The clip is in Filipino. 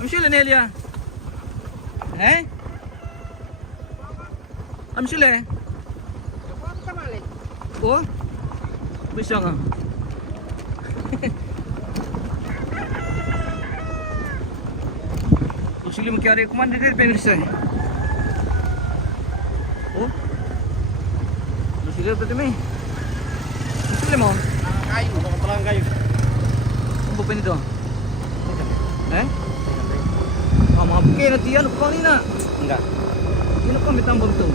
Amsile Nelia. Eh? Amsile. Oh? Bisa nga. Sige mo kaya kumanda din penisa. Oh? Sige pa tumi. Sige mo. Kayu, baka palang kayu. Ano ba nito? Eh? Mga bukay na tiyan ko kanina. Enggak. Sino pa may tambang to?